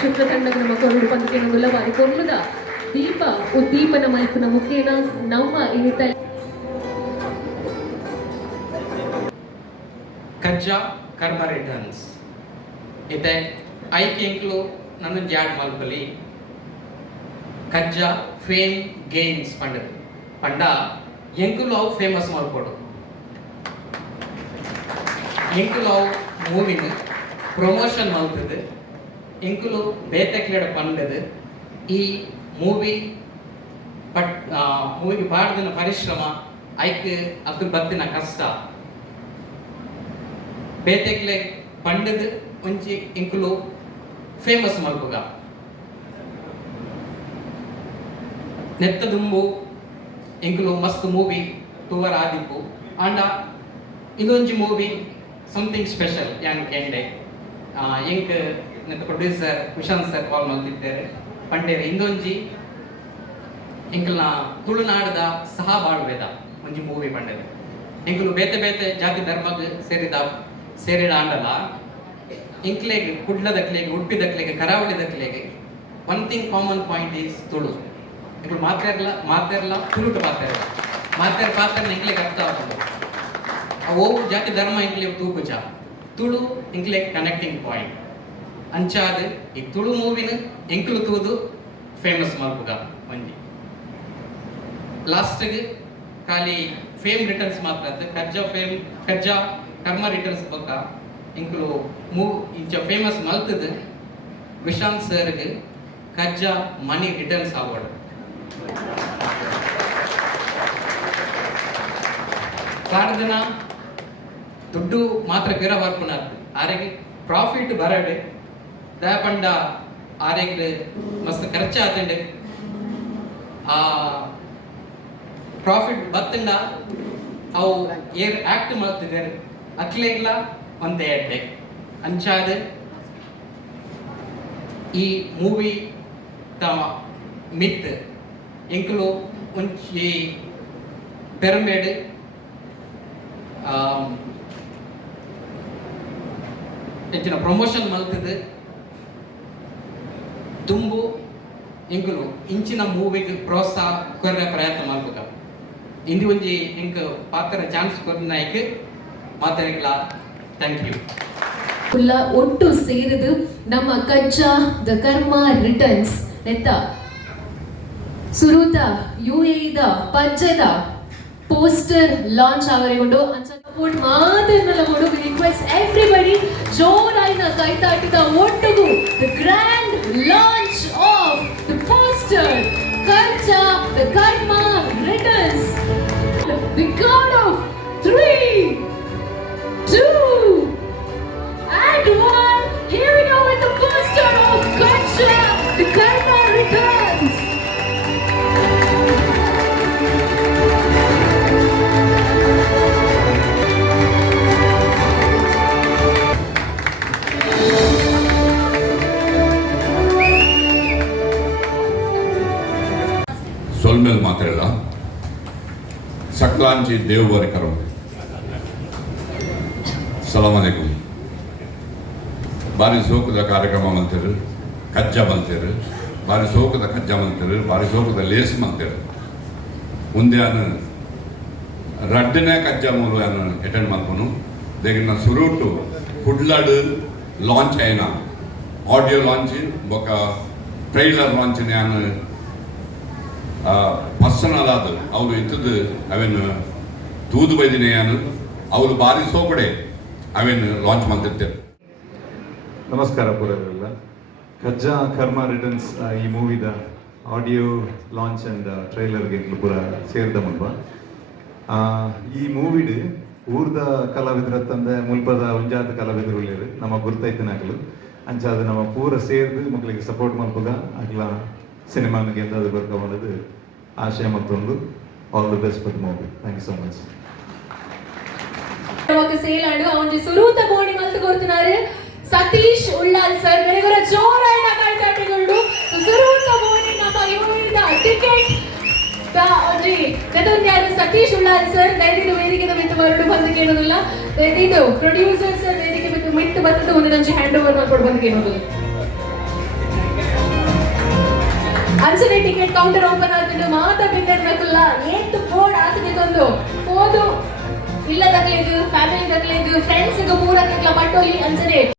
ಚಿತ್ರತಂಡದ ನಮ್ಮ ಕೊರಡು ಪಂದ್ಯನ ಮುಲ್ಲವಾರಿ ಕೊಲ್ಲುದ ದೀಪ ಉದ್ದೀಪನ ಮಲ್ಪನ ಮುಖೇನ ನಮ್ಮ ಇನಿತ ಕಜ್ಜಾ ಕರ್ಮ ರಿಟರ್ನ್ಸ್ ಇದೆ ಐಕ್ ಎಂಕ್ಲು ನನ್ನ ಜಾಡ್ ಮಲ್ಪಲಿ ಕಜ್ಜಾ ಫೇಮ್ ಗೇಮ್ಸ್ ಪಂಡದು ಪಂಡ ಎಂಕುಲು ಅವು ಫೇಮಸ್ ಮಲ್ಪಡು ಎಂಕುಲು ಅವು ಮೂವಿನ ಪ್ರಮೋಷನ್ ಮಲ್ತದು ಎಂಕುಲು ಬೇತೆಕ್ಲೆಡ ಪಂಡದು ಈ ಮೂವಿಗೆ ಪಾಡ್ದಿನ ಪರಿಶ್ರಮ ಐಕ್ ಅದ್ರ ಬತ್ತಿನ ಕಷ್ಟ ಬೇತೆಕ್ಲೆ ಪಂಡದು ಒಂಚಿ ಎಂಕುಲು ಫೇಮಸ್ ಮಲ್ಪುಗ ನೆತ್ತದುಂಬು ಎಂಕುಲು ಮಸ್ತ್ ಮೂವಿ ತೂವರ ಆದಿಪ್ಪು ಆಂಡ ಇದೊಂಜಿ ಮೂವಿ ಸಮಥಿಂಗ್ ಸ್ಪೆಷಲ್ ಯಾನ್ ಕೆಂಡೆ ಎಂಕ್ ನೆತ್ತ ಪ್ರೊಡ್ಯೂಸರ್ ಕುಶಾಂತ್ ಸರ್ ಕಾಲ್ ಮಲ್ತಿದ್ದಾರೆ ಪಂಡೇರೆ ಇಂದೊಂಜಿ ಎಂಕಲ್ನ ತುಳುನಾಡದ ಸಹ ಬಾಳ್ವೇದ ಒಂಜಿ ಮೂವಿ ಪಂಡೇರೆ ಎಂಕುಲು ಬೇತೆ ಬೇತೆ ಜಾತಿ ಧರ್ಮಗ್ ಸೇರಿದ ಆಂಡಲ ಇಂಕ್ಲೆಗ್ ಕುಡ್ಲದಕ್ಲೆಗ್ ಉಡುಪಿದಕ್ಲೆಗ್ ಕರಾವಳಿದಕ್ಲೆಗ್ one thing common point is ತುಳು ಎಂಕುಲು ಮಾತಾಡಲ್ಲ ತುಳುಟು ಮಾತಾರ ಪಾತ್ರನ ಇಂಕ್ಲೆಗ್ ಅರ್ಥ ಆಗ್ತದೆ ಓ ಜಾತಿ ಧರ್ಮ ಇಂಕ್ಲೆಗ್ ತೂಕುಜ ತುಳು ಇಂಕ್ಲೆಗ್ ಕನೆಕ್ಟಿಂಗ್ ಪಾಯಿಂಟ್ ಅಂಚಾದ ಈ ತುಳು ಮೂವಿನ ಎಂಕುಲು ತೂದು ಫೇಮಸ್ ಮಲ್ಪುಗ ಮಂದಿ ಲಾಸ್ಟ್ಗೆ ಖಾಲಿ ಫೇಮ್ ರಿಟರ್ನ್ಸ್ ಮಾತ್ರ ಕಜ್ಜಾ ಕರ್ಮ ರಿಟರ್ನ್ಸ್ ಪಕ್ಕ ಇಂಕುಲು ಇಂಚ ಫೇಮಸ್ ಮಲ್ತದ ವಿಶಾಂತ್ ಸರ್ಗೆ ಕಜ್ಜಾ ಮನಿ ರಿಟರ್ನ್ಸ್ ಅವಾರ್ಡ್ ಕಾಡ್ದಿನ ದುಡ್ಡು ಮಾತ್ರ ಪಿರ ಬರ್ಪುನ ಆರೆಗೆ ಪ್ರಾಫಿಟ್ ಬರಡೆ ದಯಪಂಡ ಆರೆಗೆ ಮಸ್ತ್ ಖರ್ಚು ಆತಂಡೆ ಆ ಪ್ರಾಫಿಟ್ ಬತ್ತಂಡ ಅವು ಏರ್ ಆಕ್ಟ್ ಮಾಡ್ತಿದ್ದಾರೆ ಅಕ್ಲೆಗ್ಲ ಒಂದೇ ಅಡ್ಡೆ ಅಂಚಾದ ಈ ಮೂವಿ ತ ಮಿತ್ ಎಂಕುಲು ಒಂಚಿ ಪಿರಮಿಡ್ ಹೆಚ್ಚಿನ ಪ್ರಮೋಷನ್ ಮಲ್ತದ ತುಂಬು ಎಂಕುಲು ಇಂಚಿನ ಮೂವಿಗೆ ಪ್ರೋತ್ಸಾಹ ಕೊರ್ರೆ ಪ್ರಯತ್ನ ಮಾಡ್ಬೇಕ ಇಂದು ಒಂಜಿ ಎಂಕ್ ಪಾತ್ರ ಚಾನ್ಸ್ ಕೊರ್ನಾಯ್ಕೆ ಮಾತಾಡಲ್ಲ ಥ್ಯಾಂಕ್ ಯು ಕುಲ್ಲ ಒಟ್ಟು ಸೇರಿದು ನಮ್ಮ ಕಜ್ಜಾ ದ ಕರ್ಮ ರಿಟರ್ನ್ಸ್ ನೆತ್ತ ಸುರೂತ UAE ಪಜ್ಜದ ಪೋಸ್ಟರ್ ಲಾಂಚ್ ಆವರೆಗೊಂಡು ಸಪೋರ್ಟ್ ಮಾತನ್ನ ವಿ ರಿಕ್ವೆಸ್ಟ್ ಎವ್ರಿಬಡಿ ಜೋರಾಯಿನ ಕೈತಾಟಿದ ಒಟ್ಟಿಗೂ the grand launch of the poster ಕಜ್ಜಾ the karma returns the count of 3 2 and 1 here we go with the poster of Kajja the Karma Returns. ಸೊಲ್ಮೇಲೆ ಮಾತಾಡಲ್ಲ ಸಕ್ಲಾಂಚಿ ದೇವಬಾರಿ ಕರೋ ಸಲಾಮ್ ಅಲೈಕುಂ ಬಾರಿ ಸೋಕದ ಕಾರ್ಯಕ್ರಮ ಮಲ್ತಿರು ಕಜ್ಜಾ ಮಲ್ತಿರು ಬಾರಿ ಸೋಕದ ಕಜ್ಜಾ ಮಲ್ತಿರು ಬಾರಿ ಸೋಕದ ಲೇಸ್ ಮಲ್ತಿರು ಮುಂದೆ ಅನು ರಡ್ಡನೇ ಕಜ್ಜಾ ಮೂರು ಅನು ಅಟೆಂಡ್ ಮಾಡ್ಕೊನು ದೇಗಿನ ಸುರೂಟು ಕುಡ್ಲಾಡು ಲಾಂಚ್ అయిన ಆಡಿಯೋ ಲಾಂಚ್ ఒక ಟ್ರೈಲರ್ ಲಾಂಚ್ ನಾನು ಪರ್ಸನಲ್ ಆದ ಅವರು ಇತ್ತದು ಅವೇನು ತೂದು ಬೈದಿನೇ ನಾನು ಅವರು ಬಾರಿ ಸೋಕಡೆ ಅವೇನು ಲಾಂಚ್ ಮಾಡ್ತಿರ್ತೇವೆ. ನಮಸ್ಕಾರ ಪೂರೈವರೆಲ್ಲ. ಕಜ್ಜಾ ಕರ್ಮ ರಿಟರ್ನ್ಸ್ ಈ ಮೂವಿದ ಆಡಿಯೋ ಲಾಂಚ್ ಅಂಡ್ ಟ್ರೈಲರ್ಗೆ ಪೂರ ಸೇರಿದ ಮುಲ್ಪ ಈ ಮೂವಿಡ್ ಊರ್ದ ಕಲಾವಿದರ ತಂದೆ ಮುಲ್ಪದ ಒಂಜಾತ ಕಲಾವಿದರು ಉಳ್ಳೇರು ನಮ್ಮ ಗುರ್ತೈತನಾಗಲು ಅಂಚಾದ ನಮ್ಮ ಪೂರ ಸೇರಿದು ಮಕ್ಕಳಿಗೆ ಸಪೋರ್ಟ್ ಮಲ್ಪಗ ಆಗ್ಲ ಸಿನಿಮಾನಿಗೆ ಎಂದಾದ್ರು ಬರ್ಕೊಂಬಂದದ್ದು ಆಶಯ ಮತ್ತೊಂದು all the best for the movie. Thank you so much. ಸೇಲಾಡು ಅವನಿಗೆ ಸುರೂತ ಬೋಣಿ ಮಲ್ತು ಕೊಡ್ತಿದ್ದಾರೆ ಸತೀಶ್ ಉಳ್ಳಾಲ್ ಸರ್ ಬೇರೆಗರ ಜೋರಾಯಿನ ಕೈತಾಟಿಗಳು ಸುರೂತ ಬೋಣಿ ನಮ್ಮ ಯುವಿದ ಟಿಕೆಟ್ ಒಂಜಿ ಕದೊಂದ್ಯಾರು ಸತೀಶ್ ಉಳ್ಳಾಲ್ ಸರ್ ದಯವಿಟ್ಟು ವೇದಿಕೆದ ಮಿತ್ತು ಬರಡು ಬಂದು ಕೇಳೋದಿಲ್ಲ ದಯವಿಟ್ಟು ಪ್ರೊಡ್ಯೂಸರ್ ಸರ್ ವೇದಿಕೆ ಮಿತ್ತು ಬರ್ತದೆ ಒಂದು ನಂಚಿ ಹ್ಯಾಂಡ್ ಓವರ್ ಮಾಡ್ಕೊಂಡು ಬಂದು ಕೇಳೋದಿಲ್ಲ. ಅಂಚನೆ ಟಿಕೆಟ್ ಕೌಂಟರ್ ಓಪನ್ ಆತುಂಡು ಮಾತ ಬಿನ್ನರ್ನಕುಲ್ಲ ಏತ್ ಬೋರ್ಡ್ ಆತುದಿತ್ತೊಂದು ಹೋದು ಇಲ್ಲ ತಕ್ಲೆದು ಫ್ಯಾಮಿಲಿ ತಕ್ಲೆದು ಫ್ರೆಂಡ್ಸ್ ಪೂರ ತಕ್ಲ ಪಟ್ಟೋಲಿ ಅಂಚನೆ